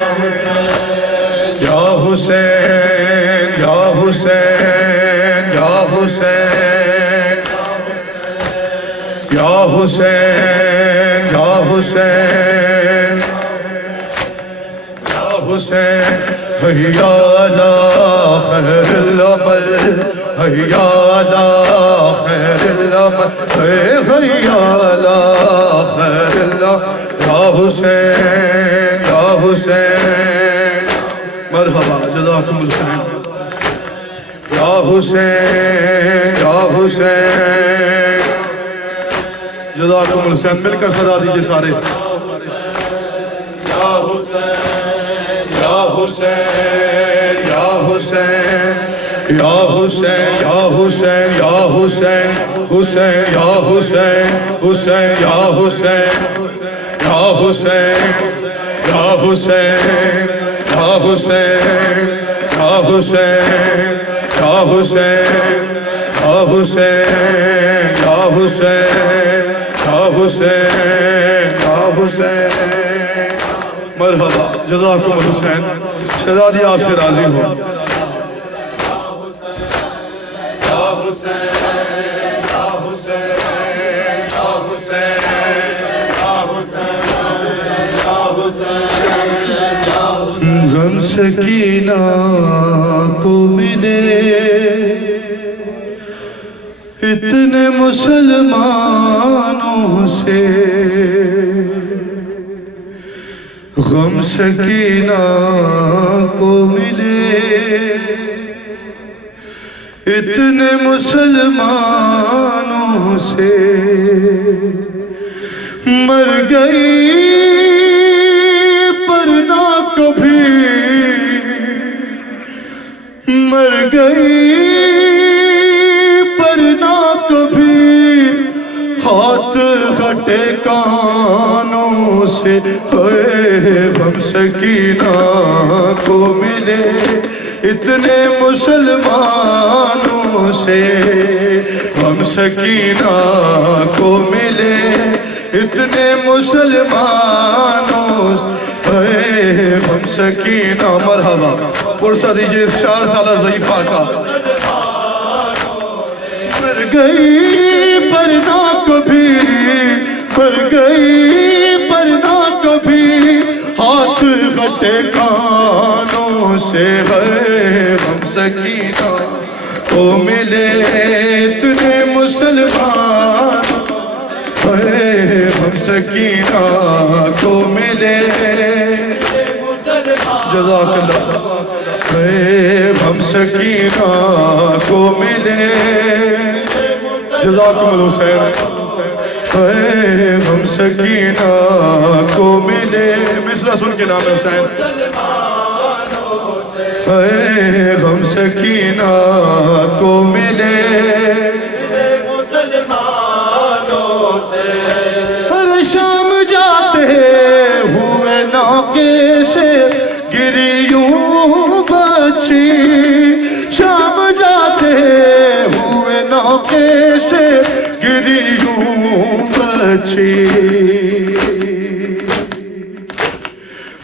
یا حسین یا حسین یا حسین یا حسین یا حسین یا حسین حیا علی خیر العمل حیا علی خیر العمل حیا علی خیر العمل یا حسین یا حسین مرحبا جزاکم الخیر یا حسین یا حسین جزاکم الحسین مل کر صدا دیجئے سارے یا حسین یا حسین یا حسین یا حسین یا حسین یا حسین حسین یا حسین حسین یا حسین یا حسین یا حسین یا حسین یا حسین یا حسین یا حسین یا حسین یا حسین یا حسین مرحبا جزاکم الحسین شہزادی آپ سے راضی ہو یا حسین یا حسین یا حسین یا حسین یا حسین غم سکینہ کو ملے اتنے مسلمانوں سے غم سکینہ کو ملے اتنے مسلمانوں سے مر گئی پر نہ کبھی مر گئی پر نہ کبھی ہاتھ ہٹے کانوں سے غم سکینہ کو ملے اتنے مسلمانوں سے غم سکینہ کو ملے اتنے مسلمانوں سے غم سکینہ مرحبا پرسہ دیجئے 4 سالہ ضعیفہ کا مر گئی پر نہ کبھی مر گئی پر نہ کبھی ہاتھ گھٹے کانوں سے غم سکینہ کو ملے اتنے مسلمان غم سکینہ کو ملے جزاک اللہ غم سکینہ کو ملے جزاکم الحسین غم سکینہ کو ملے مصرع سن کے نام حسین غم سکینہ کو ملے ہر شام جاتے ہوئے ناکے سے گری یوں بچی شام جاتے ہوئے ناکے سے گری یوں بچی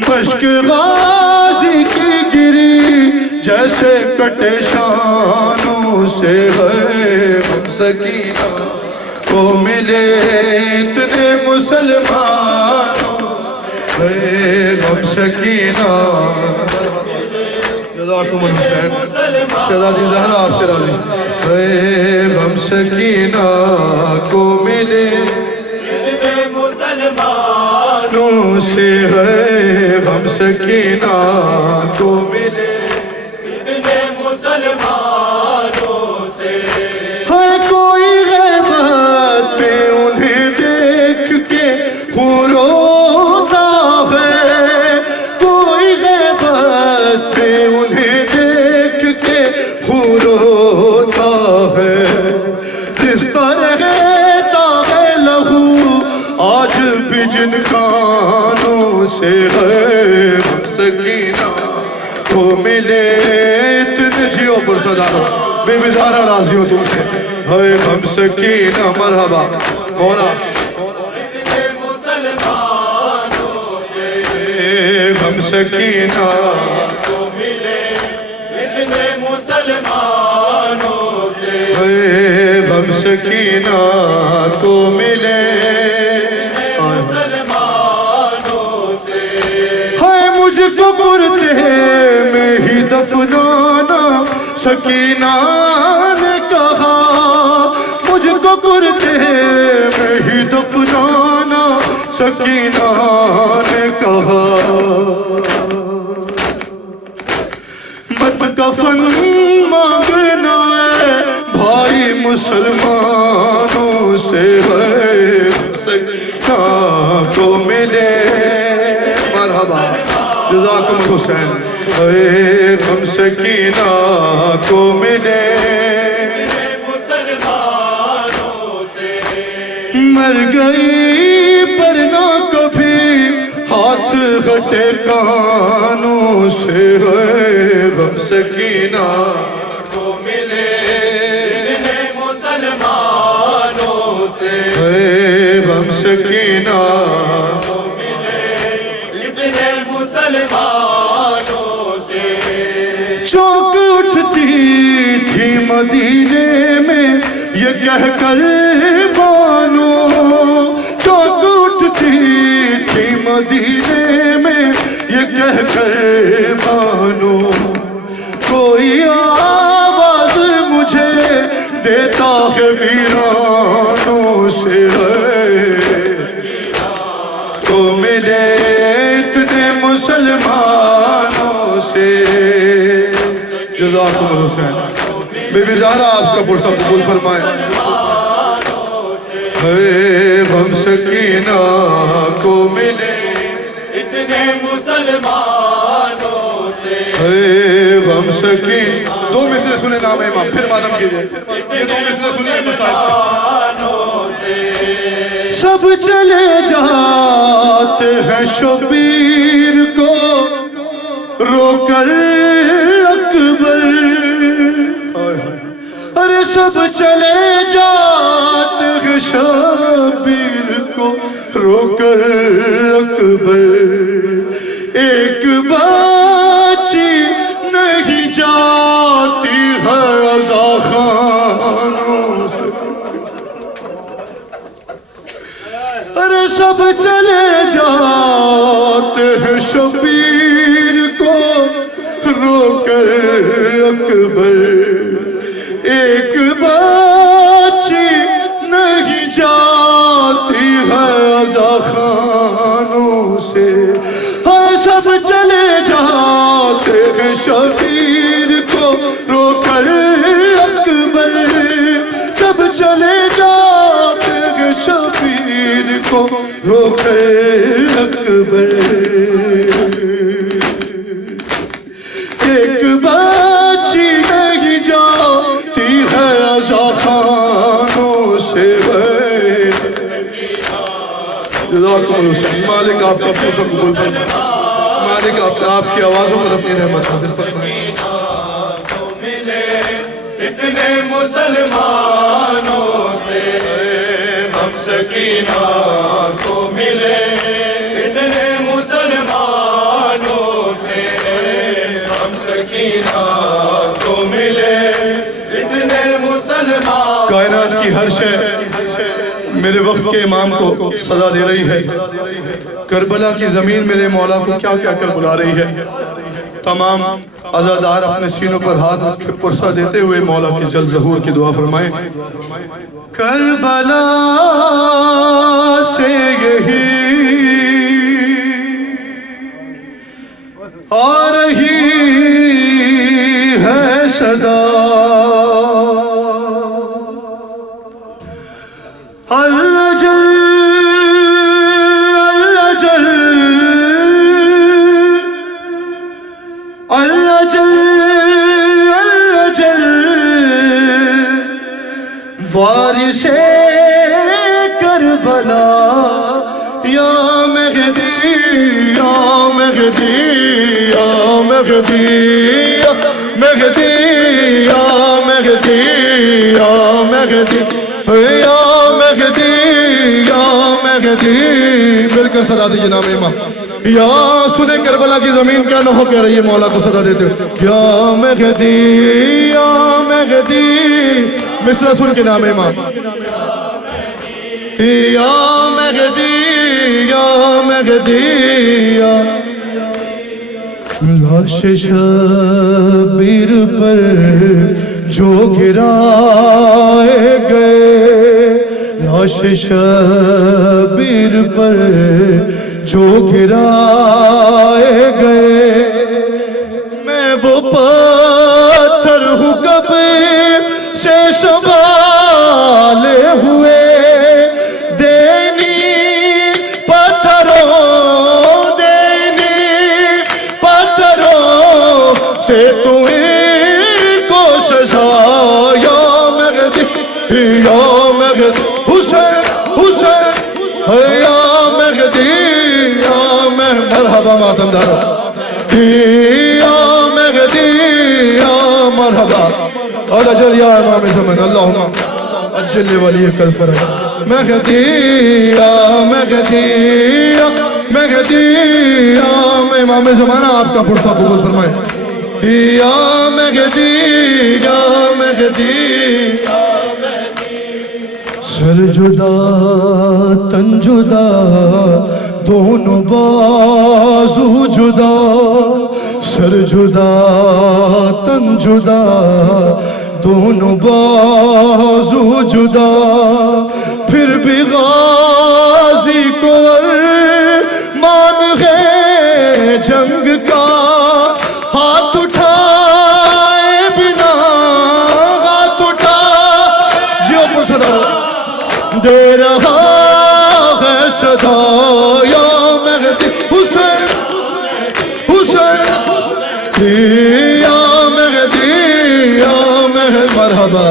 مشک غازی کی گری جیسے کٹے شانوں سے غم سکینہ کو ملے اتنے مسلمانوں غم سکینہ جزاکم الحسین شہزادی زہرا آپ سے راضی غم سکینہ کو ملے اتنے مسلمانوں سے غم سکینہ کو ملے اتنے مسلمانوں سے ہر کوئی غیبت پہ انہیں دیکھ کے روتا ہے کوئی غیبت پہ انہیں دیکھ کے روتا ہے جس طرح رہتا ہے لہو آج بھی جن کانوں سے غم سکینہ کو ملے اتنے جیو پر صدا بے بزارہ راضی ہوں تم سے غم سکینہ مرحبا مولا غم سکینہ کو ملے اتنے مسلمانوں سے غم سکینہ کو ملے مسلمانوں سے مجھ کو مردے میں ہی دفنانا سکینہ نے کہا مجھ کو مردے میں ہی دفنانا سکینہ نے کہا مت کفن مانگنا ہے بھائی مسلمانوں سے ہے سکینہ کو ملے مرحبا جزاکم حسین اے غم سکینہ کو ملے مسلمانوں سے مر گئی پر نہ کبھی ہاتھ ہٹے کانوں سے ہے غم سکینہ کو ملے مسلمانوں سے ہے غم سکینہ مسلمانوں سے چونک اٹھتی تھی مدینے میں یہ کہہ کر بانو چونک اٹھتی تھی مدینے میں یہ کہہ کر بانو کوئی آواز مجھے دیتا ہے ویرانوں سے تو ملے اتنے مسلمانوں سے جزاکم اللہ حسین بی بی زہرا آپ کا پرسہ قبول فرمائے اے غم سکینہ کو ملے اتنے مسلمانوں سے اے غم سکینہ دو مصرے سنے نام امام پھر ماتم کیجئے یہ دو مصرے سنے مسائل سب چلے جاتے ہیں شبیر کو رو کر اکبر ارے سب چلے جاتے ہیں شبیر کو رو کر اکبر ایک بچی نہیں جاتی ہے عزا خانوں سے ارے سب چلے جاتے ہیں شبیر کو رو کر اکبر ایک بچی نہیں جاتی ہے عزا خانوں سے ہر سب چلے جاتے ہیں شبیر کو رو کر اکبر سب چلے جاتے ہیں شبیر کو رو کر اکبر ایک بچی نہیں جاتی ہے عزا خانوں سے جزاکم اللہ حسین مالک آپ کا پوسا قبول فرمائے مالک آپ کی آوازوں پر اپنی رحمت نازل فرمائے اتنے مسلمانوں سے غم سکینہ کو ملے اتنے مسلمانوں سے غم سکینہ کو ملے اتنے مسلمانوں کائنات کی ہر شے میرے وقت کے امام کو سزا دے رہی ہے کربلا کی زمین میرے مولا کو کیا کیا کر بلا رہی ہے تمام عزادار اپنے سینوں پر ہاتھ رکھ کے پرسہ دیتے ہوئے مولا کے جل ظہور کی دعا فرمائیں کربلا سے یہی آ رہی ہے صدا اللہ جل اللہ جل اللہ جل اللہ جل وارث کربلا یا مہدی یا مہدی یا مہدی یا مہدی یا مہدی یا مہدی یا مہدی یا مہدی مل کر صدا دیجئے نام امام یا سنیں کربلا کی زمین کیا نہ ہو کہہ رہی ہے مولا کو صدا دیتے ہو یا مہدی یا مہدی مصرع سن کے نام امام یا مہدی یا مہدی یا لاش شبیر پر جو گرائے گئے لاش شبیر پر جو گرائے گئے میں وہ پتھر ہوں کب سے سنبھالے ہوئے دینی پتھروں سے تو ان کو سزا یا مہدی حسین حسین یا مہدی یا مرحبا ماتم دارو یا مہدی یا مرحبا اور اجل یا امام زمن اللہم اجل ولی کل فرج مہدی یا مہدی یا مہدی یا امام زمانہ آپ کا پڑھتا قبول فرمائے یا مہدی یا مہدی سر جدا تن جدا دونوں بازو جدا سر جدا تن جدا دونوں بازو جدا پھر بھی غازی کو مان ہے جنگ کا ہاتھ اٹھائے بنا ہاتھ اٹھا جیو پر صدا دے رہا ہے صدا یا مہدی حسین حسین یا مہدی یا مہدی مرحبا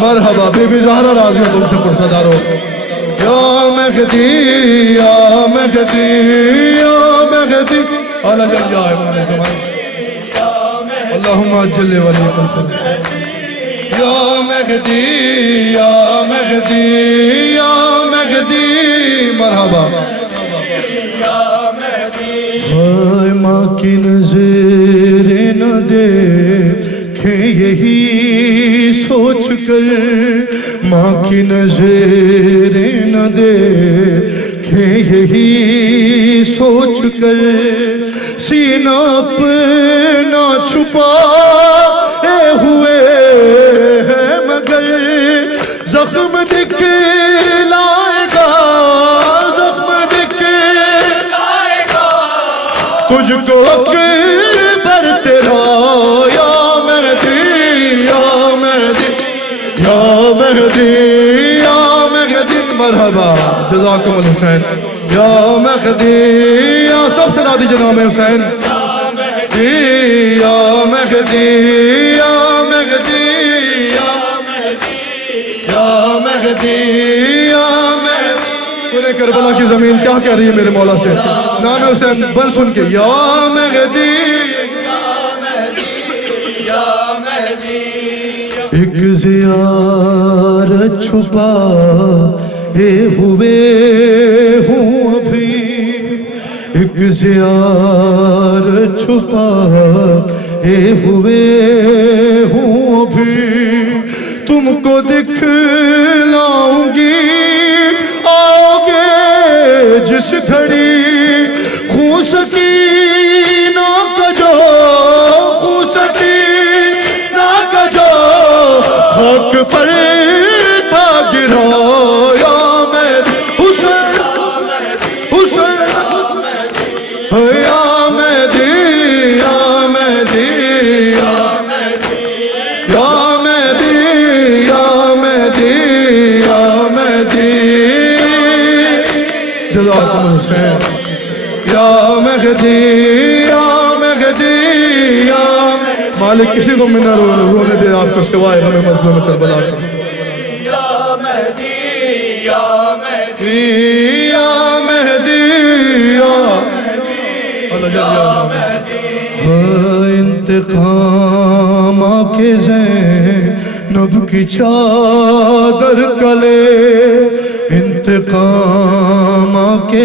مرحبا بی بی زہرا راضی ہوں تم سے پر صدا رو یا مہدی یا مہدی یا مہدی اعلیٰ جل یا امام زمان اللہم اجل ولی الفضل یا مہدی یا مہدی یا مہدی مرحبا ہائے ماں کی نظر نہ دیکھیں یہی سوچ کر ماں کی نظر نہ دیکھیں یہی سوچ کر سینہ اپنا چھپائے ہوئے ہے مگر زخم دکھلائے گا زخم دکھلائے گا تجھ کو اکبر تیرا یا مہدی یا مہدی یا مہدی یا مہدی مرحبا جزاکم الحسین یا مہدی یا سب سے دادی جناب حسین یا مہدی یا مہدی یا مہدی یا مہدی یا مہدی سنیں کربلا کی زمین کیا کہہ رہی ہے میرے مولا سے نام حسین بل سن کے یا مہدی یا مہدی ایک زیارت چھپا ہوئے ہوں ابھی ایک زیارت چھپا ہوئے ہوں ابھی تم کو دکھلاؤں گی آؤ گے جس گھڑی خون سکینہ کا جو خون سکینہ کا جو خاک پر تھا گرا یا مہدی حسین حسین یا مہدی یا مہدی یا مہدی یا مہدی یا مہدی یا مہدی جزاکم حسین یا مہدی یا مہدی یا مالک کسی کو میں نہ رونے دے آپ کو سوائے ہمیں مظلوم کربلا کا یا مہدی یا مہدی یا مہدی یا مہدی انتقام کے زینب کی چادر کلے انتقام کے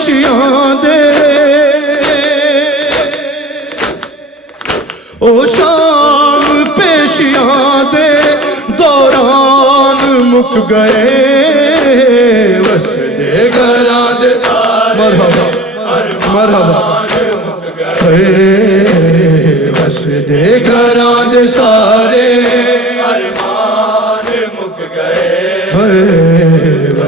پیشیاں دے او شام پیشیاں دے دوران مک گئے وسدے گھراں دے مرحبا مرحبا وسدے گھراں دے سارے ارمان مک گئے